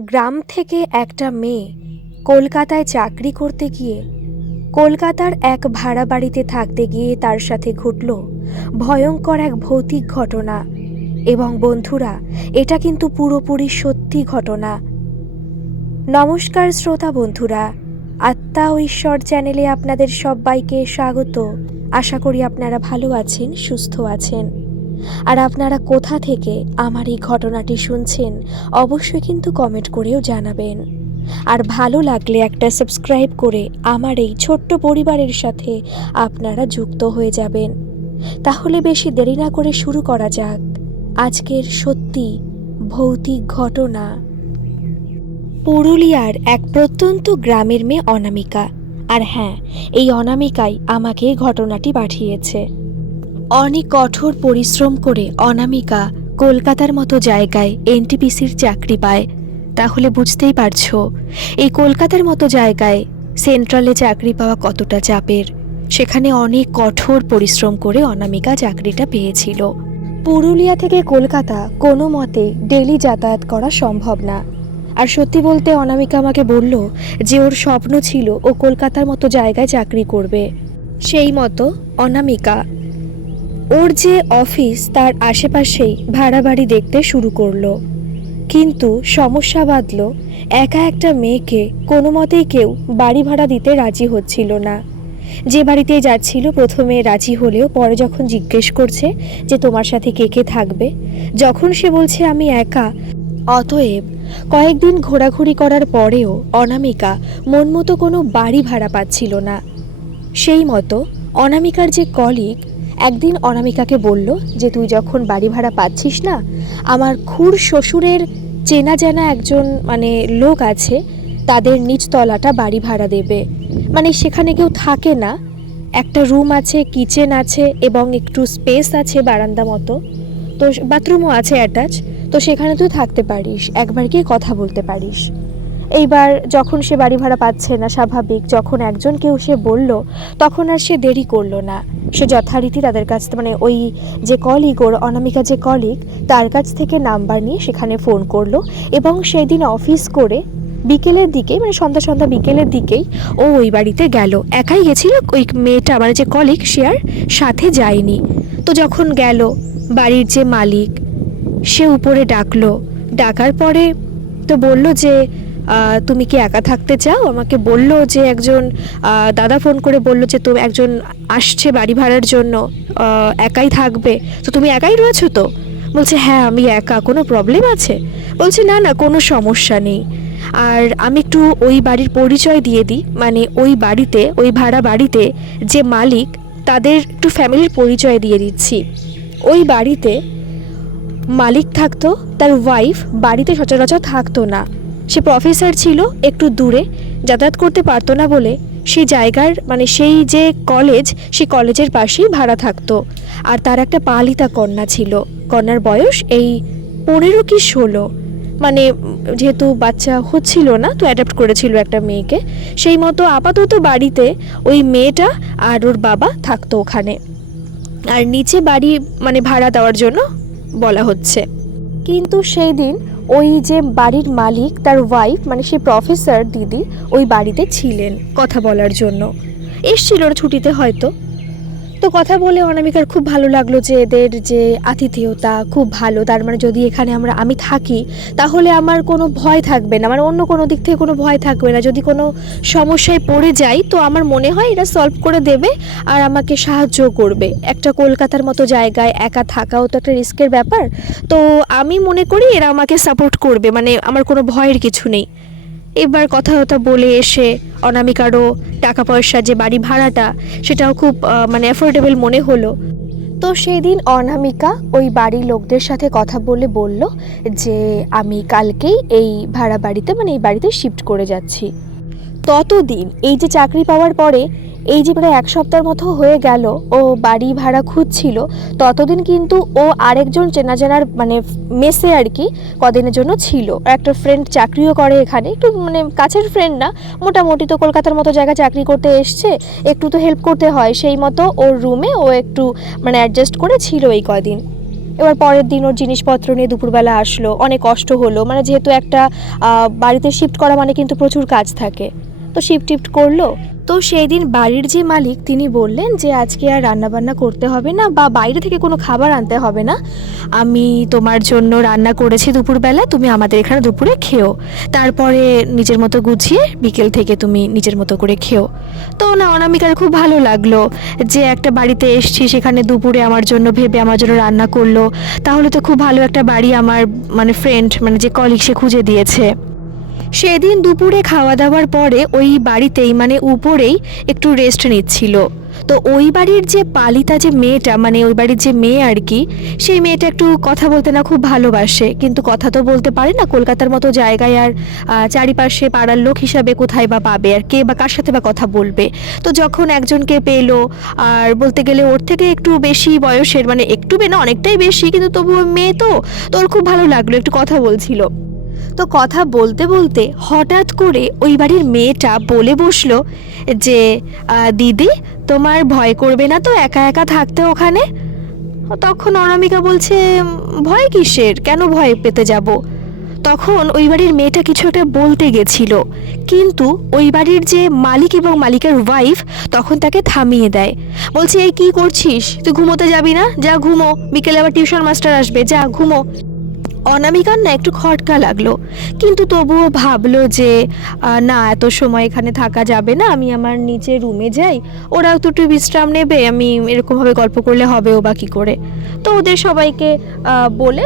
গ্রাম থেকে একটা মেয়ে কলকাতায় চাকরি করতে গিয়ে কলকাতার এক ভাড়া বাড়িতে থাকতে গিয়ে তার সাথে ঘটল ভয়ঙ্কর এক ভৌতিক ঘটনা। এবং বন্ধুরা, এটা কিন্তু পুরোপুরি সত্যি ঘটনা। নমস্কার শ্রোতা বন্ধুরা, আত্মা ঈশ্বর চ্যানেলে আপনাদের সবাইকে স্বাগত। আশা করি আপনারা ভালো আছেন, সুস্থ আছেন। আর আপনারা কোথা থেকে আমার এই ঘটনাটি শুনছেন, অবশ্যই কিন্তু কমেন্ট করেও জানাবেন। আর ভালো লাগলে একটা সাবস্ক্রাইব করে আমার এই ছোট্ট পরিবারের সাথে আপনারা যুক্ত হয়ে যাবেন। তাহলে বেশি দেরি না করে শুরু করা যাক। আজকের সত্যি ভৌতিক ঘটনা। পুরুলিয়ার এক প্রত্যন্ত গ্রামের মেয়ে অনামিকা। আর হ্যাঁ এই অনামিকাই আমাকে ঘটনাটি পাঠিয়েছে। অনেক কঠোর পরিশ্রম করে অনামিকা কলকাতার মতো জায়গায় এনটিপিসির চাকরি পায়। তাহলে বুঝতেই পারছ, এই কলকাতার মতো জায়গায় সেন্ট্রালে চাকরি পাওয়া কতটা চাপের। সেখানে অনেক কঠোর পরিশ্রম করে অনামিকা চাকরিটা পেয়েছিল। পুরুলিয়া থেকে কলকাতা কোনো মতে ডেলি যাতায়াত করা সম্ভব না। আর সত্যি বলতে অনামিকা আমাকে বলল যে ওর স্বপ্ন ছিল ও কলকাতার মতো জায়গায় চাকরি করবে। সেই মতো অনামিকা ওর যে অফিস তার আশেপাশেই ভাড়া বাড়ি দেখতে শুরু করল। কিন্তু সমস্যা বাঁধল, একা একটা মেয়েকে কোনো মতেই কেউ বাড়ি ভাড়া দিতে রাজি হচ্ছিল না। যে বাড়িতে যাচ্ছিল, প্রথমে রাজি হলেও পরে যখন জিজ্ঞেস করছে যে তোমার সাথে কে কে থাকবে, যখন সে বলছে, আমি একা। অতএব কয়েকদিন ঘোরাঘুরি করার পরেও অনামিকা মন মতো কোনো বাড়ি ভাড়া পাচ্ছিল না। সেই মতো অনামিকার যে কলিগ একদিন অনামিকাকে বলল যে তুই যখন বাড়ি ভাড়া পাচ্ছিস না, আমার খুর শ্বশুরের চেনা জানা একজন মানে লোক আছে, তাদের নিচতলাটা বাড়ি ভাড়া দেবে। মানে সেখানে কেউ থাকে না। একটা রুম আছে, কিচেন আছে এবং একটু স্পেস আছে বারান্দা মতো। তো বাথরুমও আছে অ্যাটাচ। তো সেখানে তুই থাকতে পারিস, একবার গিয়ে কথা বলতে পারিস। এইবার যখন সে বাড়ি ভাড়া পাচ্ছে না স্বাভাবিক, যখন একজন কেউ সে বলল, তখন আর সে দেরি করল না। সে যথারীতি তাদের কাছ থেকে মানে ওই যে কলিগ ওর অনামিকা যে কলিগ তার কাছ থেকে নাম্বার নিয়ে সেখানে ফোন করল এবং সেই দিন অফিস করে বিকেলের দিকে মানে সন্ধ্যা সন্ধ্যা বিকেলের দিকেই ও ওই বাড়িতে গেল। একাই গেছিল, ওই মেয়েটা, আমার যে কলিগ সে আর সাথে যায়নি। তো যখন গেল, বাড়ির যে মালিক, সে উপরে ডাকলো। ডাকার পরে তো বলল যে তুমি কি একা থাকতে চাও? আমাকে বলল যে একজন দাদা ফোন করে বলল যে তো একজন আসছে বাড়ি ভাড়ার জন্য একাই থাকবে। তো তুমি একাই রয়েছো তো? বলছে হ্যাঁ আমি একা, কোনো প্রবলেম আছে? বলছে, না না, কোনো সমস্যা নেই। আর আমি একটু ওই বাড়ির পরিচয় দিয়ে দিই। মানে ওই বাড়িতে, ওই ভাড়া বাড়িতে যে মালিক, তাদের একটু ফ্যামিলির পরিচয় দিয়ে দিচ্ছি। ওই বাড়িতে মালিক থাকতো, তার ওয়াইফ বাড়িতে সচরাচর থাকতো না। সে প্রফেসর ছিল একটু দূরে, যাতায়াত করতে পারতো না বলে সেই জায়গার মানে সেই যে কলেজ সেই কলেজের পাশেই ভাড়া থাকতো। আর তার একটা পালিতা কন্যা ছিল। কন্যার বয়স এই পনেরো কি ষোলো। মানে যেহেতু বাচ্চা হচ্ছিল না, তো অ্যাডাপ্ট করেছিল একটা মেয়েকে। সেই মতো আপাতত বাড়িতে ওই মেয়েটা আর ওর বাবা থাকতো ওখানে। আর নিচে বাড়ি মানে ভাড়া দেওয়ার জন্য বলা হচ্ছে। কিন্তু সেই দিন ওই যে বাড়ির মালিক, তার ওয়াইফ মানে সেই প্রফেসর দিদি, ওই বাড়িতে ছিলেন কথা বলার জন্য। এসছিল ছুটিতে হয়তো। তো কথা বলে অনামিকার খুব ভালো লাগল যে এদের যে আতিথেয়তা খুব ভালো। তার মানে যদি এখানে আমরা, আমি থাকি, তাহলে আমার কোনো ভয় থাকবে না। মানে অন্য কোনো দিক থেকে কোনো ভয় থাকবে না। যদি কোনো সমস্যায় পড়ে যাই, তো আমার মনে হয় এরা সলভ করে দেবে আর আমাকে সাহায্য করবে। একটা কলকাতার মতো জায়গায় একা থাকাও তো একটা রিস্কের ব্যাপার। তো আমি মনে করি এরা আমাকে সাপোর্ট করবে। মানে আমার কোনো ভয়ের কিছু নেই। এবার কথা কথা বলে এসে অনামিকারও টাকা পয়সা যে বাড়ি ভাড়াটা, সেটাও খুব মানে অ্যাফোর্ডেবল মনে হলো। তো সেই দিন অনামিকা ওই বাড়ির লোকদের সাথে কথা বলে বলল যে, আমি কালকেই এই ভাড়া বাড়িতে মানে এই বাড়িতে শিফট করে যাচ্ছি। ততদিন এই যে চাকরি পাওয়ার পরে এই যে প্রায় এক সপ্তাহের মতো হয়ে গেল ও বাড়ি ভাড়া খুঁজছিল, ততদিন কিন্তু ও আরেকজন চেনা জানার মানে মেসে আর কি কদিনের জন্য ছিল। একটা ফ্রেন্ড চাকরিও করে এখানে, একটু মানে কাছের ফ্রেন্ড না, মোটামুটি তো কলকাতার মতো জায়গায় চাকরি করতে এসছে, একটু তো হেল্প করতে হয়, সেই মতো ওর রুমে ও একটু মানে অ্যাডজাস্ট করে ছিল এই কদিন এবার পরের দিন ওর জিনিসপত্র নিয়ে দুপুরবেলা আসলো, অনেক কষ্ট হলো মানে যেহেতু একটা বাড়িতে শিফট করা মানে কিন্তু প্রচুর কাজ থাকে। তো শিফট টিফট করল। তো সেই দিন বাড়ির যে মালিক, তিনি বললেন যে, আজকে আর রান্নাবান্না করতে হবে না বা বাইরে থেকে কোনো খাবার আনতে হবে না। আমি তোমার জন্য রান্না করেছি দুপুরবেলা, তুমি আমাদের এখানে দুপুরে খেও। তারপরে নিজের মতো গুছিয়ে বিকেল থেকে তুমি নিজের মতো করে খেও। তো না অনামিকার খুব ভালো লাগল যে একটা বাড়িতে এসছি, সেখানে দুপুরে আমার জন্য ভেবে আমার জন্য রান্না করল। তাহলে তো খুব ভালো একটা বাড়ি আমার মানে ফ্রেন্ড মানে যে কলিগ সে খুঁজে দিয়েছে। সেদিন দুপুরে খাওয়া দাওয়ার পরে ওই বাড়িতেই মানে উপরেই একটু রেস্ট নিচ্ছিল। তো ওই বাড়ির যে পালিতা যে মেয়েটা মানে ওই বাড়ির যে মেয়ে আর কি, সেই মেয়েটা একটু কথা বলতে না খুব ভালোবাসে। কিন্তু কথা তো বলতে পারে না, কলকাতার মতো জায়গায় আর চারিপাশে পাড়ার লোক হিসাবে কোথায় বা পাবে আর কে বা কার সাথে বা কথা বলবে। তো যখন একজনকে পেল, আর বলতে গেলে ওর থেকে একটু বেশি বয়সের মানে একটু না অনেকটাই বেশি, কিন্তু তবুও মেয়ে তো তোর খুব ভালো লাগল, একটু কথা বলছিল। তো কথা বলতে বলতে হঠাৎ করে ওই বাড়ির মেয়েটা বলে বসল যে দিদি, তোমার ভয় করবে না তো একা একা থাকতে ওখানে? তখন অনামিকা বলছে, ভয় কিসের? কেন ভয় পেতে যাব? তখন ওই বাড়ির মেয়েটা কিছু একটা বলতে গেছিল। কিন্তু ওই বাড়ির যে মালিক এবং মালিকের ওয়াইফ তখন তাকে থামিয়ে দেয়। বলছে, এই কি করছিস? তুই ঘুমোতে যাবি না? যা ঘুমো। বিকেলে আবার টিউশন মাস্টার আসবে। যা, ঘুমো। অনামিকার না একটু খটকা লাগল। কিন্তু তবুও ভাবলো যে না, এত সময় এখানে থাকা যাবে না, আমি আমার নিচে রুমে যাই। ওরাও তো একটু বিশ্রাম নেবে, আমি এরকমভাবে গল্প করলে হবেও বা কী করে। তো ওদের সবাইকে বলে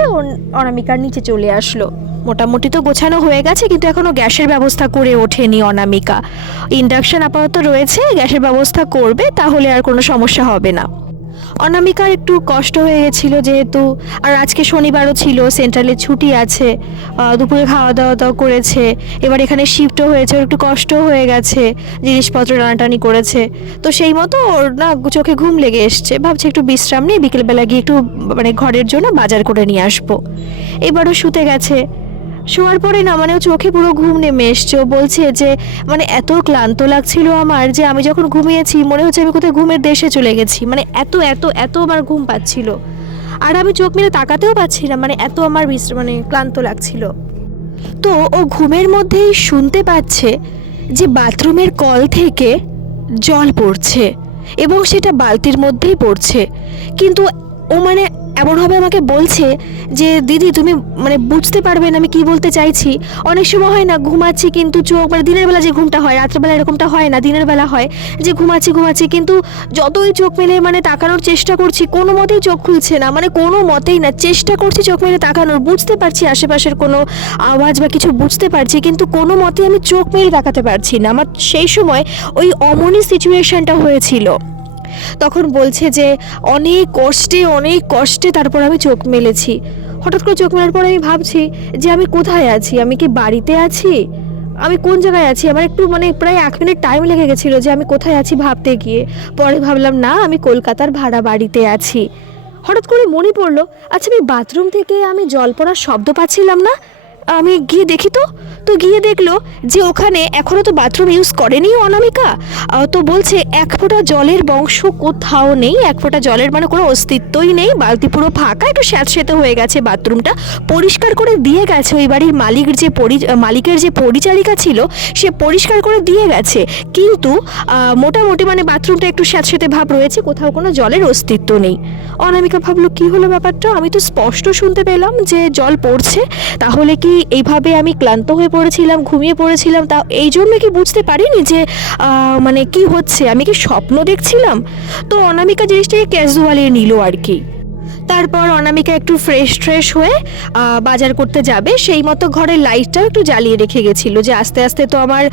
অনামিকার নিচে চলে আসলো। মোটামুটি তো গোছানো হয়ে গেছে, কিন্তু এখনও গ্যাসের ব্যবস্থা করে ওঠেনি অনামিকা। ইন্ডাকশান আপাতত রয়েছে, গ্যাসের ব্যবস্থা করবে, তাহলে আর কোনো সমস্যা হবে না। অনামিকার একটু কষ্ট হয়ে গেছিল যেহেতু, আর আজকে শনিবারও ছিল, সেন্ট্রালে ছুটি আছে দুপুরে খাওয়া দাওয়া দাওয়া করেছে, এবার এখানে শিফটও হয়েছে একটু কষ্ট হয়ে গেছে, জিনিসপত্র টানাটানি করেছে, তো সেই মতো ওর না চোখে ঘুম লেগে এসছে, ভাবছে একটু বিশ্রাম নিয়ে বিকেলবেলা গিয়ে একটু মানে ঘরের জন্য বাজার করে নিয়ে আসব, এবারও শুতে গেছে শোয়ার পরে না মানে চোখে পুরো ঘুম নেমে এসছে। বলছে যে মানে এত ক্লান্ত লাগছিল আমার যে আমি যখন ঘুমিয়েছি, মনে হচ্ছে আমি কোথায় ঘুমের দেশে চলে গেছি। মানে এত এত এত আমার ঘুম পাচ্ছিল। আর আমি চোখ মেলে তাকাতেও পাচ্ছি না মানে এত আমার মানে ক্লান্ত লাগছিল। তো ও ঘুমের মধ্যেই শুনতে পাচ্ছে যে বাথরুমের কল থেকে জল পড়ছে এবং সেটা বালতির মধ্যেই পড়ছে। কিন্তু ও মানে এমনভাবে আমাকে বলছে যে, দিদি, তুমি মানে বুঝতে পারবে না, আমি কি বলতে চাইছি। অনেক সময় হয় না, ঘুমাচ্ছি কিন্তু চোখ মানে দিনের বেলা যে ঘুমটা হয়, রাত্রেবেলা এরকমটা হয় না, দিনের বেলা হয় যে ঘুমাচ্ছি ঘুমাচ্ছি কিন্তু যতই চোখ মেলে মানে তাকানোর চেষ্টা করছি, কোনো মতেই চোখ খুলছে না মানে কোনো মতেই না, চেষ্টা করছি চোখ মেলে তাকানোর, বুঝতে পারছি আশেপাশের কোনো আওয়াজ বা কিছু বুঝতে পারছি, কিন্তু কোনো মতে আমি চোখ মেলে তাকাতে পারছি না। আমার সেই সময় ওই অমনি সিচুয়েশনটা হয়েছিল। তখন বলছে যে, অনেক কষ্টে অনেক কষ্টে তারপর আমি চোখ মেলেছি। হঠাৎ করে চোখ মেলার পর আমি ভাবছি যে, আমি কোথায় আছি? আমি কি বাড়িতে আছি? আমি কোন জায়গায় আছি? আমার একটু মানে প্রায় এক মিনিট টাইম লেগে গেছিল যে, আমি কোথায় আছি ভাবতে গিয়ে। পরে ভাবলাম, না, আমি কলকাতার ভাড়া বাড়িতে আছি। হঠাৎ করে মনে পড়ল আচ্ছা আমি বাথরুম থেকে আমি জল পড়ার শব্দ পাচ্ছিলাম না। আমি গিয়ে দেখি তো। তো গিয়ে দেখল যে ওখানে এখনও তো বাথরুম ইউজ করেনি অনামিকা। তো বলছে, এক ফোঁটা জলের বংশ কোথাও নেই, এক ফোঁটা জলের মানে কোনো অস্তিত্বই নেই, বালতি পুরো ফাঁকা, একটু স্যাঁতস্যাঁতে হয়ে গেছে বাথরুমটা। পরিষ্কার করে দিয়ে গেছে, ওই বাড়ির মালিক যে পরি মালিকের যে পরিচারিকা ছিল, সে পরিষ্কার করে দিয়ে গেছে। কিন্তু মোটামুটি মানে বাথরুমটা একটু স্যাঁতস্যাঁতে ভাব রয়েছে, কোথাও কোনো জলের অস্তিত্ব নেই। অনামিকা ভাবলো, কি হলো ব্যাপারটা? আমি তো স্পষ্ট শুনতে পেলাম যে জল পড়ছে, তাহলে কি এইভাবে আমি ক্লান্ত হয়ে পড়েছিলাম, ঘুমিয়ে পড়েছিলাম, তা এই জন্য কি বুঝতে পারিনি যে মানে কি হচ্ছে? আমি কি স্বপ্ন দেখছিলাম? তো অনামিকা জিনিসটাকে ক্যাজুয়ালি নিল আর কি। তারপর অনামিকা একটু ফ্রেশ ট্রেশ হয়ে বাজার করতে যাবে। সেই মতো ঘরের লাইটটাও একটু জ্বালিয়ে রেখে গেছিল যে আস্তে আস্তে তো আমার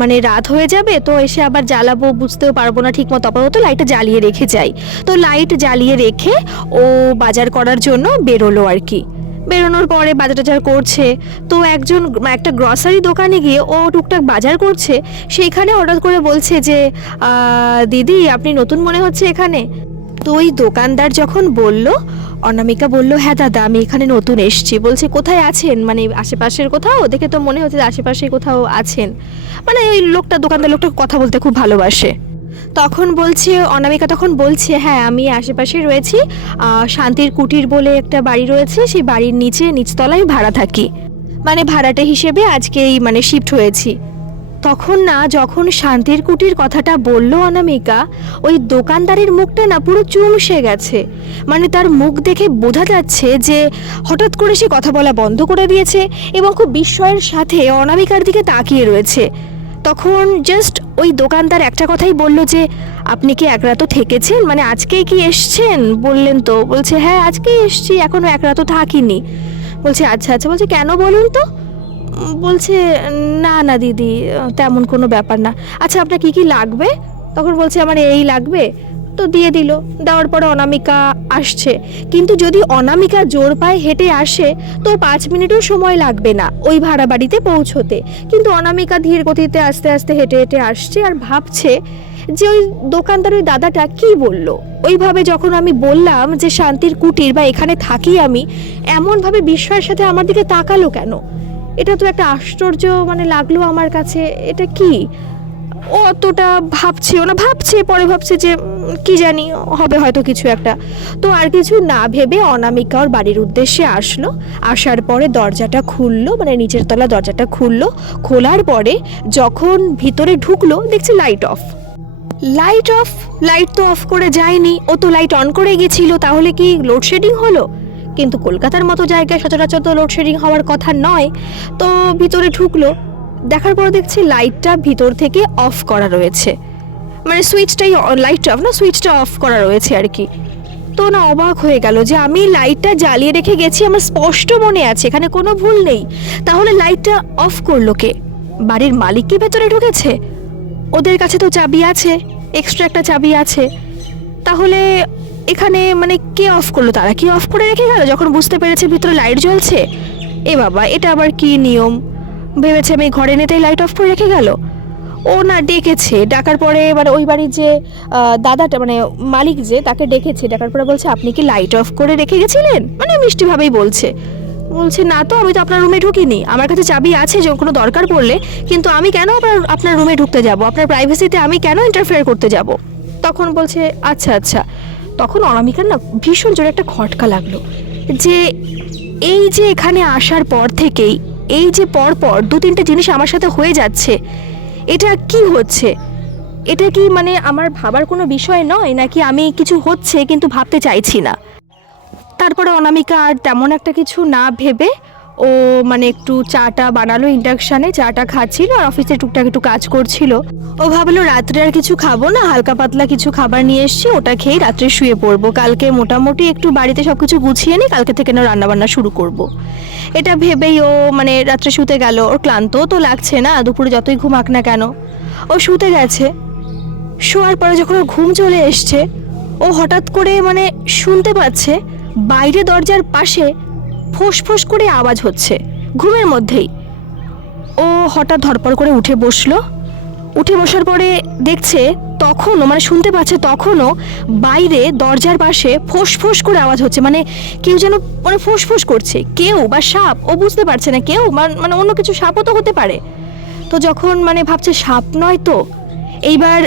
মানে রাত হয়ে যাবে, তো এসে আবার জ্বালাবো, বুঝতেও পারব না ঠিক মতো। আপাতত লাইটটা জ্বালিয়ে রেখে যাই। তো লাইট জ্বালিয়ে রেখে ও বাজার করার জন্য বেরোলো আর কি। বেরোনোর পরে বাজার টাজার করছে। তো একজন একটা গ্রসারি দোকানে গিয়ে ও টুকটাক বাজার করছে, সেইখানে হঠাৎ করে বলছে যে দিদি, আপনি নতুন মনে হচ্ছে এখানে? তো ওই দোকানদার যখন বলল, অনামিকা বলল হ্যাঁ দাদা, আমি এখানে নতুন এসেছি। বলছে, কোথায় আছেন? মানে আশেপাশের কোথাও? দেখে তো মনে হচ্ছে আশেপাশে কোথাও আছেন। মানে ওই লোকটা, দোকানদার লোকটা কথা বলতে খুব ভালোবাসে। তখন বলছে, অনামিকা তখন বলছে হ্যাঁ আমি আশেপাশে রয়েছি। শান্তির কুটির বলে একটা বাড়ি রয়েছে, সেই বাড়ির নিচে, নিচতলায় ভাড়া থাকি। মানে ভাড়াটা হিসেবে আজকেই মানে শিফট হয়েছি। তখন না, যখন শান্তির কুটির কথাটা বলল অনামিকা, ওই দোকানদারের মুখটা না পুরো চুমসে গেছে। মানে তার মুখ দেখে বোঝা যাচ্ছে যে হঠাৎ করে সে কথা বলা বন্ধ করে দিয়েছে এবং খুব বিস্ময়ের সাথে অনামিকার দিকে তাকিয়ে রয়েছে। তখন জাস্ট ওই দোকানদার একটা কথাই বলল যে, আপনি কি এক রাতও থেকেছেন? মানে আজকেই কি এসছেন? বললেন তো। বলছে হ্যাঁ আজকেই এসছি এখনও এক রাতও থাকিনি। বলছে আচ্ছা আচ্ছা। বলছে, কেন বলুন তো? বলছে, না না, দিদি, তেমন কোনো ব্যাপার না। আচ্ছা আপনার কি কি লাগবে? তখন বলছে, আমার এই লাগবে। তো দিয়ে দিল। দেওয়ার পরে অনামিকা আসছে। কিন্তু যদি অনামিকা জোর পায়ে হেঁটে আসে, তো পাঁচ মিনিটও সময় লাগবে না ওই ভাড়া বাড়িতে পৌঁছোতে। কিন্তু অনামিকা ধীর গতিতে আস্তে আস্তে হেঁটে হেঁটে আসছে আর ভাবছে যে ওই দোকানদার ওই দাদাটা কি বলল। ওইভাবে যখন আমি বললাম যে শান্তির কুটির বা এখানে থাকি আমি, এমনভাবে বিস্ময়ের সাথে আমার দিকে তাকালো কেন? এটা তো একটা আশ্চর্য মানে লাগল আমার কাছে। এটা কি? অতটা ভাবছে ও না, ভাবছে, পরে ভাবছে যে কি জানি হবে হয়তো কিছু একটা। তো আর কিছু না ভেবে অনামিকা ওর বাড়ির উদ্দেশ্যে আসলো। আসার পরে দরজাটা খুললো মানে নিচের তলা দরজাটা খুললো। খোলার পরে যখন ভিতরে ঢুকলো, দেখছে light off light off light তো অফ করে যায়নি। ও তো লাইট অন করে গেছিল, তাহলে কি লোডশেডিং হলো? কিন্তু কলকাতার মতো জায়গায় সচরাচর তো লোডশেডিং হওয়ার কথা নয়। তো ভিতরে ঢুকলো। দেখার পর দেখছি লাইটটা ভিতর থেকে অফ করা রয়েছে। মানে সুইচটাই লাইটটা অফ না সুইচটা অফ করা রয়েছে আর কি। তো না, অবাক হয়ে গেল যে আমি লাইটটা জ্বালিয়ে রেখে গেছি, আমার স্পষ্ট মনে আছে, এখানে কোনো ভুল নেই। তাহলে লাইটটা অফ করল কে? বাড়ির মালিক কি ভেতরে ঢুকেছে? ওদের কাছে তো চাবি আছে এক্সট্রা একটা চাবি আছে। তাহলে এখানে মানে কে অফ করল? তারা কি অফ করে রেখে গেল? যখন বুঝতে পেরেছে ভিতরে লাইট জ্বলছে? এ বাবা, এটা আবার কি নিয়ম? ভেবেছে আমি ঘরে নিতেই লাইট অফ করে রেখে গেল। ও না ডেকেছে, ডাকার পরে মানে ওই বাড়ির যে দাদাটা মানে মালিক যে, তাকে ডেকেছে, ডাকার পরে বলছে, আপনি কি লাইট অফ করে রেখে গেছিলেন? মানে মিষ্টিভাবেই বলছে। বলছে, না তো, আমি তো আপনার রুমে ঢুকিনি। আমার কাছে চাবি আছে, যে কোনো দরকার পড়লে, কিন্তু আমি কেন আপনার আপনার রুমে ঢুকতে যাব? আপনার প্রাইভেসিতে আমি কেন ইন্টারফেয়ার করতে যাব? তখন বলছে আচ্ছা আচ্ছা। তখন অনামিকার না ভীষণ জোরে একটা খটকা লাগল। যে এই যে এখানে আসার পর থেকেই এই যে পর পর দু তিনটে জিনিস আমার সাথে হয়ে যাচ্ছে, এটা কি হচ্ছে? এটা কি মানে আমার ভাবার কোনো বিষয় নয়, নাকি আমি কিছু হচ্ছে কিন্তু ভাবতে চাইছি না? তারপরে অনামিকা আর তেমন একটা কিছু না ভেবে ও মানে একটু চাটা বানালো ইন্ডাকশানে চাটা খাচ্ছিল আর অফিসে টুকটাক একটু কাজ করছিল। ও ভাবলো, রাত্রে আর কিছু খাব না, হালকা পাতলা কিছু খাবার নিয়ে এসছি, ওটা খেয়ে রাত্রে শুয়ে পড়ব। কালকে মোটামুটি একটু বাড়িতে সব কিছু গুছিয়ে নিই কালকে থেকে না রান্নাবান্না শুরু করব। এটা ভেবেই ও মানে রাত্রে শুতে গেল। ওর ক্লান্তও তো লাগছে না, দুপুরে যতই ঘুমাক না কেন। ও শুতে গেছে। শোয়ার পরে যখন ওর ঘুম চলে এসছে, ও হঠাৎ করে মানে শুনতে পাচ্ছে, বাইরে দরজার পাশে ফোঁস ফোঁস করে আওয়াজ হচ্ছে। ঘুমের মধ্যেই। ও হঠাৎ ধরপড় করে উঠে বসল। উঠে বসার পরে দেখছে তখনও মানে শুনতে পাচ্ছে তখনও বাইরে দরজার পাশে ফোঁস করে আওয়াজ হচ্ছে। মানে কেউ যেন মানে ফোঁস করছে। কেউ বা সাপ, ও বুঝতে পারছে না কেউ মানে অন্য কিছু সাপও তো হতে পারে। তো যখন মানে ভাবছে সাপ নয় তো, এইবার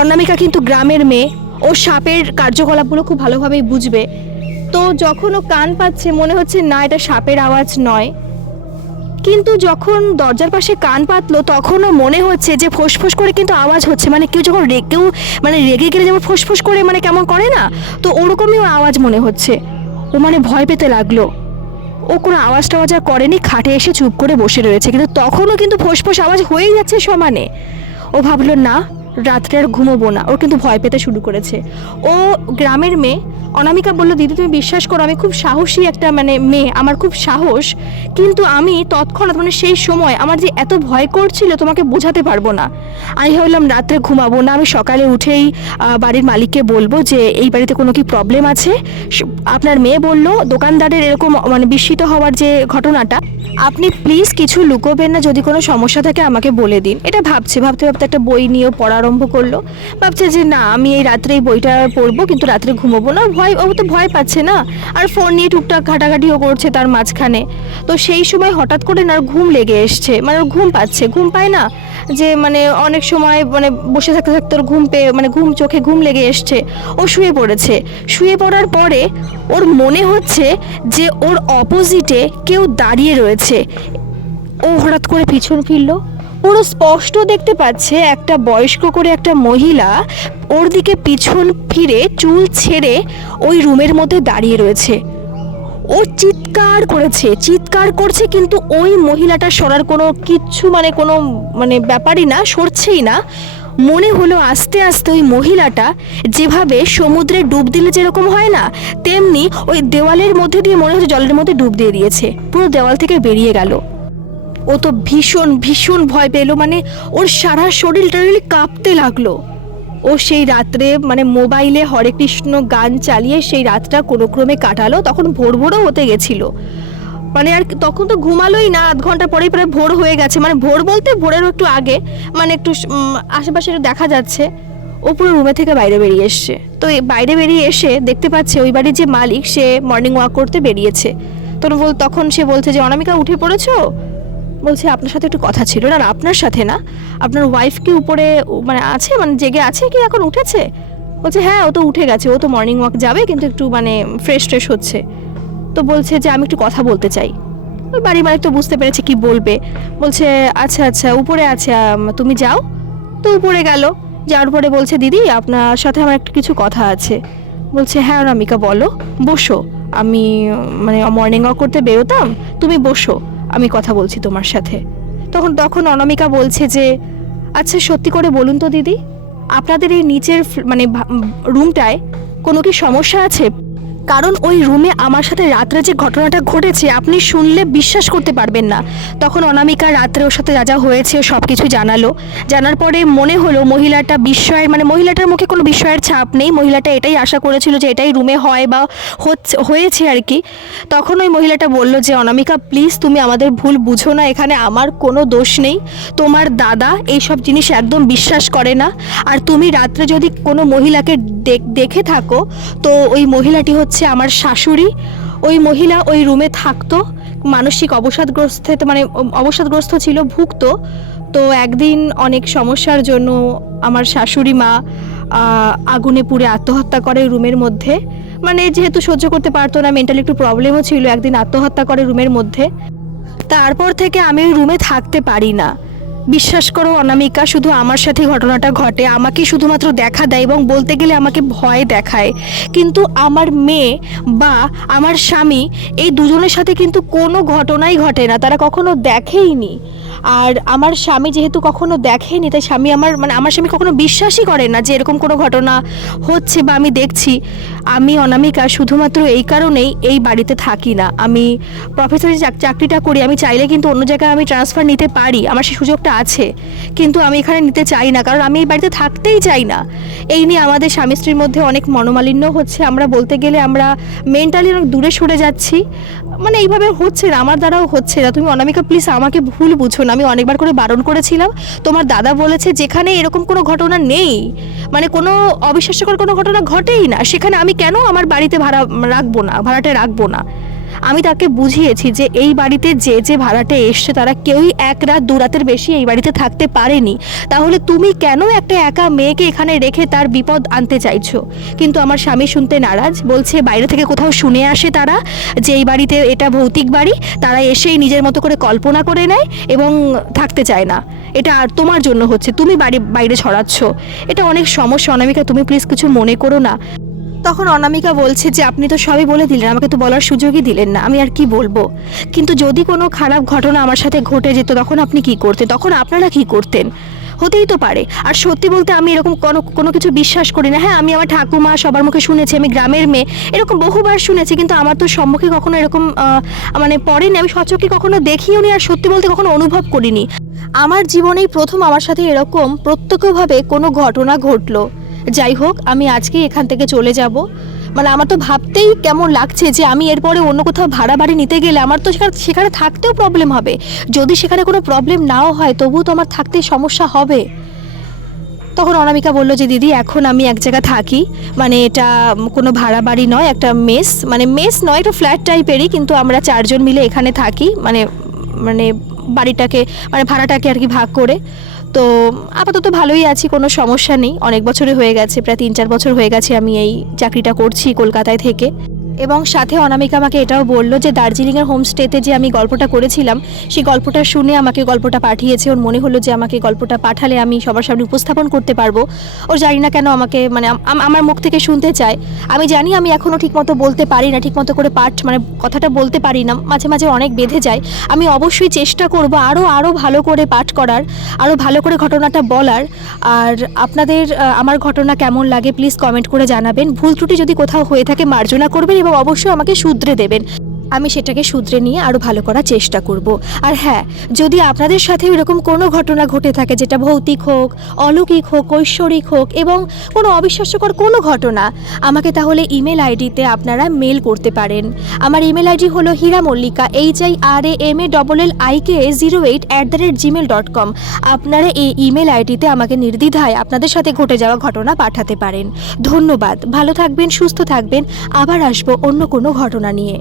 অনামিকা কিন্তু গ্রামের মেয়ে, ও সাপের কার্যকলাপগুলো খুব ভালোভাবেই বুঝবে। তো যখন ও কান পাচ্ছে, মনে হচ্ছে, না, এটা সাপের আওয়াজ নয়। কিন্তু যখন দরজার পাশে কান পাতলো, তখনও মনে হচ্ছে যে ফোঁস করে কিন্তু আওয়াজ হচ্ছে। মানে কেউ যখন রেগেও মানে রেগে গেলে যেমন ফোঁস করে মানে কেমন করে না, তো ওরকমই ওর আওয়াজ মনে হচ্ছে। ও মানে ভয় পেতে লাগল। ও কোনো আওয়াজ টাওয়াজ আর করেনি, খাটে এসে চুপ করে বসে রয়েছে। কিন্তু তখনও কিন্তু ফোঁস আওয়াজ হয়েই যাচ্ছে সমানে। ও ভাবলো, না রাত্রে আর ঘুমোবো না। ওর কিন্তু ভয় পেতে শুরু করেছে। ও গ্রামের মেয়ে। অনামিকা বলল, দিদি, তুমি বিশ্বাস করো, আমি খুব সাহসী একটা মানে মেয়ে, আমার খুব সাহস। কিন্তু আমি তৎক্ষণাৎ মানে সেই সময় আমার যে এত ভয় করছিল, তোমাকে বোঝাতে পারব না। আমি ভাবলাম, রাত্রে ঘুমাবো না। আমি সকালে উঠেই বাড়ির মালিককে বলব যে, এই বাড়িতে কোনো কি প্রবলেম আছে? আপনার মেয়ে বলল, দোকানদারের এরকম মানে বিস্মিত হওয়ার যে ঘটনাটা, আপনি প্লিজ কিছু লুকোবেন না। যদি কোনো সমস্যা থাকে আমাকে বলে দিন। এটা ভাবছে, ভাবতে ভাবতে একটা বই নিয়েও পড়া আরম্ভ করল। ভাবছে যে না, আমি এই রাত্রে এই বইটা পড়ব, কিন্তু রাত্রে ঘুমোবো না। ভয়, ও তো ভয় পাচ্ছে না। আর ফোন নিয়ে টুকটাক ঘাটাঘাটিও করছে তার মাঝখানে। তো সেই সময় হঠাৎ করে না ঘুম লেগে এসছে। মানে ওর ঘুম পাচ্ছে। ঘুম পায় না যে মানে অনেক সময় মানে বসে থাকতে থাকতে ওর ঘুম পেয়ে মানে ঘুম চোখে ঘুম লেগে এসছে। ও শুয়ে পড়েছে। শুয়ে পড়ার পরে ওর মনে হচ্ছে যে ওর অপোজিটে কেউ দাঁড়িয়ে রয়েছে। ও হঠাৎ করে পিছন ফিরল। পুরো স্পষ্ট দেখতে পাচ্ছে একটা বয়স্ক করে একটা মহিলা ওর দিকে পিছন ফিরে চুল ছেড়ে ওই রুমের মধ্যে দাঁড়িয়ে রয়েছে। ও চিৎকার করেছে, চিৎকার করছে কিন্তু ওই মহিলাটা সরার কোনো কিচ্ছু মানে কোনো মানে ব্যাপারই না, সরছেই না। মনে হলো আস্তে আস্তে ওই মহিলাটা যেভাবে সমুদ্রে ডুব দিলে যেরকম হয় না, তেমনি ওই দেওয়ালের মধ্যে দিয়ে মনে হচ্ছে জলের মধ্যে ডুব দিয়ে দিয়েছে। পুরো দেওয়াল থেকে বেরিয়ে গেল। ও তো ভীষণ ভীষণ ভয় পেল মানে ওর সারা শরীর টরিল কাঁপতে লাগল। ও সেই রাত্রে মানে মোবাইলে হরে কৃষ্ণ গান চালিয়ে সেই রাতটা কোনো ক্রমে কাটালো, তখন ভোর ভোরও হতে গেছিল। মানে আর তখন তো ঘুমালোই না, আধ ঘণ্টা পরেই প্রায় ভোর হয়ে গেছে। মানে ভোর বলতে ভোরেরও একটু আগে মানে একটু আশেপাশে দেখা যাচ্ছে, ও পুরো রুমে থেকে বাইরে বেরিয়ে এসছে। তো বাইরে বেরিয়ে এসে দেখতে পাচ্ছে ওই বাড়ির যে মালিক, সে মর্নিং ওয়াক করতে বেরিয়েছে। তখন তখন সে বলছে যে, অনামিকা, উঠে পড়েছো? বলছে, আপনার সাথে একটু কথা ছিল না আপনার সাথে না। আপনার ওয়াইফ কি উপরে মানে আছে মানে জেগে আছে কি এখন উঠেছে? বলছে হ্যাঁ ও তো উঠে গেছে, ও তো মর্নিং ওয়াক যাবে, কিন্তু একটু মানে ফ্রেশ ট্রেশ হচ্ছে। তো বলছে যে, আমি একটু কথা বলতে চাই। ওই বাড়ি মালিক তো বুঝতে পেরেছে কি বলবে। বলছে আচ্ছা আচ্ছা উপরে আছে তুমি যাও। তো উপরে গেল। যাওয়ার পরে বলছে, দিদি, আপনার সাথে আমার একটু কিছু কথা আছে। বলছে হ্যাঁ অনামিকা বলো। বসো। আমি মানে মর্নিং ওয়াক করতে বেরোতাম, তুমি বসো। আমি কথা বলছি তোমার সাথে। তখন তখন অনামিকা বলছে যে আচ্ছা সত্যি করে বলুন তো দিদি, আপনাদের এই নিচের মানে রুমটায় কোনো কি সমস্যা আছে? কারণ ওই রুমে আমার সাথে রাত্রে যে ঘটনাটা ঘটেছে, আপনি শুনলে বিশ্বাস করতে পারবেন না। তখন অনামিকা রাত্রে ওর সাথে যা যা হয়েছে সব কিছু জানালো। জানার পরে মনে হলো মহিলাটা বিস্ময়ের মানে মহিলাটার মুখে কোনো বিস্ময়ের ছাপ নেই। মহিলাটা এটাই আশা করেছিল যে এটাই রুমে হয় বা হচ্ছে, হয়েছে আর কি। তখন ওই মহিলাটা বলল যে, অনামিকা প্লিজ তুমি আমাদের ভুল বুঝো না, এখানে আমার কোনো দোষ নেই। তোমার দাদা এইসব জিনিস একদম বিশ্বাস করে না। আর তুমি রাত্রে যদি কোনো মহিলাকে দেখ- থাকো, তো ওই মহিলাটি হচ্ছে আমার শাশুড়ি। ওই মহিলা ওই রুমে থাকতো, মানসিক অবসাদগ্রস্ত মানে অবসাদগ্রস্ত ছিল ভুক্ত তো একদিন অনেক সমস্যার জন্য আমার শাশুড়ি মা আগুনে পুড়ে আত্মহত্যা করে রুমের মধ্যে। মানে যেহেতু সহ্য করতে পারতো না মেন্টালি একটু প্রবলেমও ছিল, একদিন আত্মহত্যা করে রুমের মধ্যে। তারপর থেকে আমি ওই রুমে থাকতে পারি না। বিশ্বাস করো অনামিকা, শুধু আমার সাথে ঘটনাটা ঘটে। আমাকে শুধুমাত্র দেখা দেয় এবং বলতে গেলে আমাকে ভয় দেখায়। কিন্তু আমার মেয়ে বা আমার স্বামী এই দুজনের সাথে কিন্তু কোনো ঘটনাই ঘটে না। তারা কখনো দেখেইনি। আর আমার স্বামী যেহেতু কখনো দেখেনি, তাই স্বামী আমার মানে আমার স্বামী কখনো বিশ্বাসই করে না যে এরকম কোনো ঘটনা হচ্ছে বা আমি দেখছি। আমি অনামিকা শুধুমাত্র এই কারণেই এই বাড়িতে থাকি না। আমি প্রফেসরের চাকরিটা করি, আমি চাইলে কিন্তু অন্য জায়গায় আমি ট্রান্সফার নিতে পারি, আমার সেই সুযোগটা আছে। কিন্তু আমি এখানে নিতে চাই না, কারণ আমি এই বাড়িতে থাকতেই চাই না। এই নিয়ে আমাদের স্বামী স্ত্রীর মধ্যে অনেক মনোমালিন্য হচ্ছে। আমরা বলতে গেলে আমরা মেন্টালি অনেক দূরে সরে যাচ্ছি। মানে এইভাবে হচ্ছে না, আমার দ্বারাও হচ্ছে না। তুমি অনামিকা প্লিজ আমাকে ভুল বুঝো না। আমি অনেকবার করে বারণ করেছিলাম। তোমার দাদা বলেছে যেখানে এরকম কোনো ঘটনা নেই মানে কোনো অবিশ্বাস্যকর কোনো ঘটনা ঘটেই না, সেখানে আমি কেন আমার বাড়িতে ভাড়া রাখব না, ভাড়াটা রাখব না? আমি তাকে বুঝিয়েছি যে এই বাড়িতে যে যে ভাড়াটে এসছে, তারা কেউই এক রাত, দু রাতের বেশি এই বাড়িতে থাকতে পারেনি। তাহলে তুমি কেন একটা একা মেয়েকে এখানে রেখে তার বিপদ আনতে চাইছো? কিন্তু আমার স্বামী শুনতে নারাজ, বলছে বাইরে থেকে কোথাও শুনে আসে তারা যে এই বাড়িতে এটা ভৌতিক বাড়ি, তারা এসেই নিজের মতো করে কল্পনা করে নেয় এবং থাকতে চায় না। এটা আর তোমার জন্য হচ্ছে, তুমি বাড়ি, বাইরে ছড়াচ্ছ। এটা অনেক সমস্যা, অনামিকা, তুমি প্লিজ কিছু মনে করো না। তখন অনামিকা বলছে যে, আপনি তো সবই বলে দিলেন, আমাকে তো বলার সুযোগই দিলেন না। আমি আর কি বলব? কিন্তু যদি কোনো খারাপ ঘটনা আমার সাথে ঘটে যেত, তখন আপনি কি করতেন? তখন আপনারা কি করতেন? হতেই তো পারে। আর সত্যি বলতে আমি এরকম কোনো কোনো কিছু বিশ্বাস করি না। হ্যাঁ আমি আমার ঠাকুমা সবার মুখে শুনেছি, আমি গ্রামের মেয়ে, এরকম বহুবার শুনেছি, কিন্তু আমার তো সম্মুখে কখনো এরকম মানে পড়েনি। আমি সচক্ষে কখনো দেখিও নি আর সত্যি বলতে কখনো অনুভব করিনি। আমার জীবনেই প্রথম আমার সাথে এরকম প্রত্যক্ষভাবে কোনো ঘটনা ঘটলো। যাই হোক, আমি আজকেই এখান থেকে চলে যাব। মানে আমার তো ভাবতেই কেমন লাগছে যে আমি এরপরে অন্য কোথাও ভাড়া বাড়ি নিতে গেলে আমার তো সেখানে সেখানে থাকতেও প্রবলেম হবে। যদি সেখানে কোনো প্রবলেম নাও হয়, তবুও তো আমার থাকতে সমস্যা হবে। তখন অনামিকা বলল যে, দিদি, এখন আমি এক জায়গা থাকি। মানে এটা কোনো ভাড়া বাড়ি নয়, একটা মেস। মানে মেস নয় একটা ফ্ল্যাট টাইপেরই কিন্তু আমরা চারজন মিলে এখানে থাকি। মানে মানে বাড়িটাকে মানে ভাড়াটাকে আর কি ভাগ করে। তো আপাতত ভালোই আছি, কোনো সমস্যা নেই। অনেক বছরই হয়ে গেছে, প্রায় তিন চার বছর হয়ে গেছে আমি এই চাকরিটা করছি কলকাতায় থেকে। এবং সাথে অনামিকা আমাকে এটাও বলল যে দার্জিলিংয়ের হোমস্টেতে যে আমি গল্পটা করেছিলাম, সেই গল্পটা শুনে আমাকে গল্পটা পাঠিয়েছে। ওর মনে হলো যে আমাকে গল্পটা পাঠালে আমি সবার সামনে উপস্থাপন করতে পারব। ওর জানি না কেন আমাকে মানে আম- আম- আমার মুখ থেকে শুনতে চায়। আমি জানি আমি এখনও ঠিকমতো বলতে পারি না, ঠিকমতো করে পাঠ মানে কথাটা বলতে পারি না। মাঝে মাঝে অনেক বেঁধে যায়। আমি অবশ্যই চেষ্টা করব আরও আরও ভালো করে পাঠ করার আরও ভালো করে ঘটনাটা বলার। আর আপনাদের আমার ঘটনা কেমন লাগে, প্লিজ কমেন্ট করে জানাবেন। ভুল ত্রুটি যদি কোথাও হয়ে থাকে, মার্জনা করবেন এবং অবশ্যই আমাকে শুধরে দেবেন। আমি সেটাকে শুধরে নিয়ে আরও ভালো করার চেষ্টা করব। আর হ্যাঁ যদি আপনাদের সাথে এরকম কোনো ঘটনা ঘটে থাকে যেটা ভৌতিক হোক, অলৌকিক হোক, ঐশ্বরিক হোক এবং কোনো অবিশ্বাস্যকর কোনো ঘটনা, আমাকে তাহলে ইমেল আইডিতে আপনারা মেল করতে পারেন। আমার ইমেল আইডি হলো Hira Mallika H I R A M A double L I K zero eight at the rate Gmail dot com আপনারা এই ইমেল আইডিতে আমাকে নির্দ্বিধায় আপনাদের সাথে ঘটে যাওয়া ঘটনা পাঠাতে পারেন। ধন্যবাদ। ভালো থাকবেন, সুস্থ থাকবেন। আবার আসব অন্য কোনো ঘটনা নিয়ে।